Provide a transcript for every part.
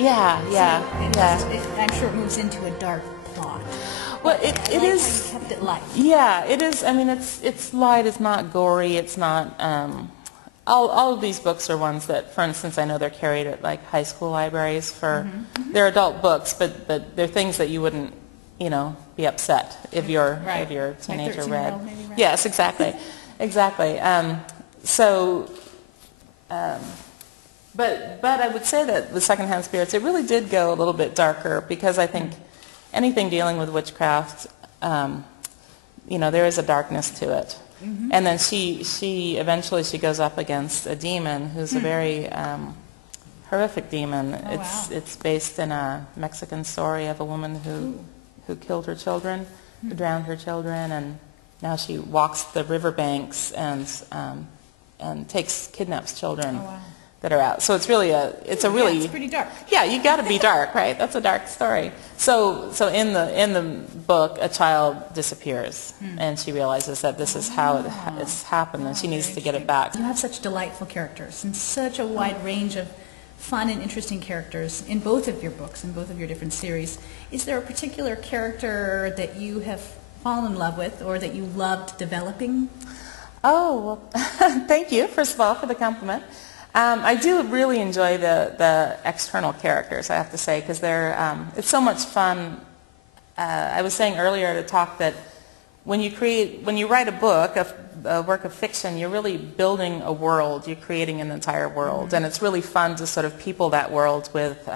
Yeah, yeah, I'm sure it moves into a dark plot. Well, it is. How you kept it light. Yeah, it is. I mean, it's light. It's not gory. It's not. All of these books are ones that, for instance, I know they're carried at like high school libraries for. They're adult books, but they're things that you wouldn't, be upset if your teenager like read. Maybe, right? Yes, exactly, exactly. But I would say that the Secondhand Spirits, it really did go a little bit darker because I think anything dealing with witchcraft, there is a darkness to it. And then she eventually goes up against a demon who's a very horrific demon. It's based in a Mexican story of a woman who killed her children, who drowned her children, and now she walks the riverbanks and kidnaps children that are out. So it's really it's pretty dark. Yeah, you got to be dark, right? That's a dark story. So in the book, a child disappears, and she realizes that this is how it's happened, and she needs to get it back. You have such delightful characters and such a wide range of fun and interesting characters in both of your books, in both of your different series. Is there a particular character that you have fallen in love with or that you loved developing? Oh, well, thank you, first of all, for the compliment. I do really enjoy the external characters, I have to say, because it's so much fun. I was saying earlier at a talk that when you write a book, a work of fiction, you're really building a world. You're creating an entire world, and it's really fun to sort of people that world with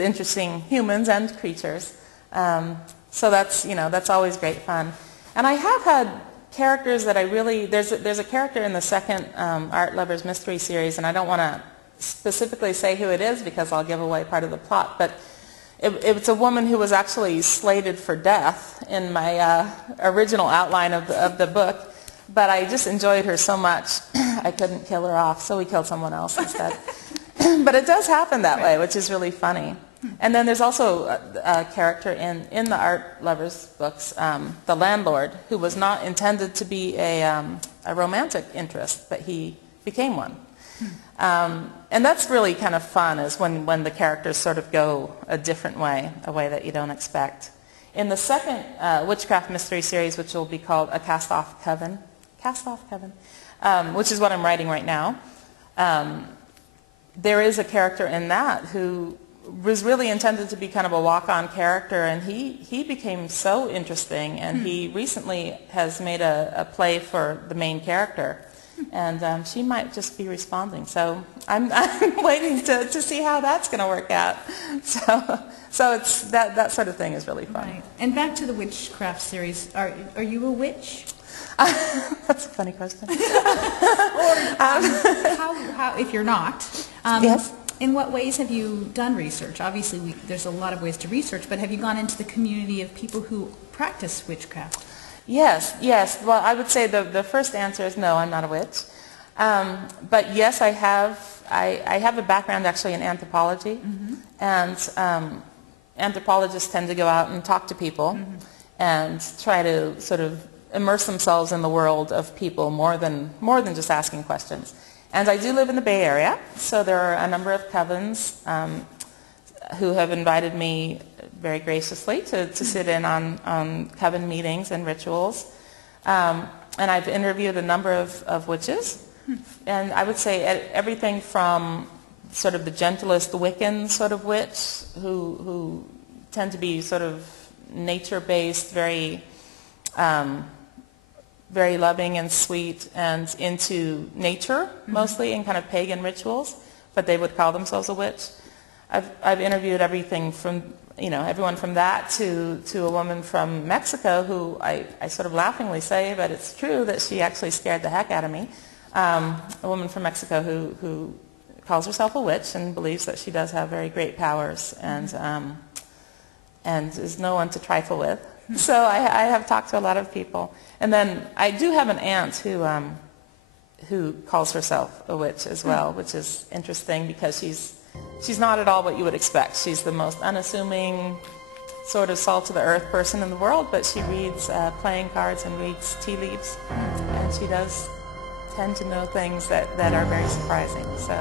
interesting humans and creatures. So that's always great fun. And I have had characters that I really, there's a character in the second Art Lovers Mystery series, and I don't want to specifically say who it is because I'll give away part of the plot, but it's a woman who was actually slated for death in my original outline of the book, but I just enjoyed her so much I couldn't kill her off, so we killed someone else instead. But it does happen that way, which is really funny. And then there's also a character in the Art Lovers books, the landlord, who was not intended to be a romantic interest, but he became one. And that's really kind of fun, is when the characters sort of go a different way, a way that you don't expect. In the second Witchcraft Mystery series, which will be called A Cast-Off Coven, which is what I'm writing right now, there is a character in that who was really intended to be kind of a walk-on character, and he became so interesting, and he recently has made a play for the main character, and she might just be responding. So I'm waiting to see how that's going to work out. So it's that sort of thing is really fun. Right. And back to the Witchcraft series, are you a witch? That's a funny question. Or how if you're not? Yes. In what ways have you done research? Obviously, there's a lot of ways to research, but have you gone into the community of people who practice witchcraft? Yes. Well, I would say the first answer is no, I'm not a witch. But yes, I have a background actually in anthropology, and anthropologists tend to go out and talk to people and try to sort of immerse themselves in the world of people more than just asking questions. And I do live in the Bay Area, so there are a number of covens who have invited me very graciously to sit in on coven meetings and rituals. And I've interviewed a number of witches. And I would say everything from sort of the gentlest Wiccan sort of witch, who tend to be sort of nature-based, very loving and sweet, and into nature mostly, and kind of pagan rituals, but they would call themselves a witch. I've interviewed everything from everyone from that to a woman from Mexico who I sort of laughingly say, but it's true, that she actually scared the heck out of me. A woman from Mexico who calls herself a witch and believes that she does have very great powers, and is no one to trifle with. So I have talked to a lot of people. And then I do have an aunt who calls herself a witch as well, which is interesting because she's not at all what you would expect. She's the most unassuming, sort of salt-of-the-earth person in the world, but she reads playing cards and reads tea leaves, and she does tend to know things that are very surprising. So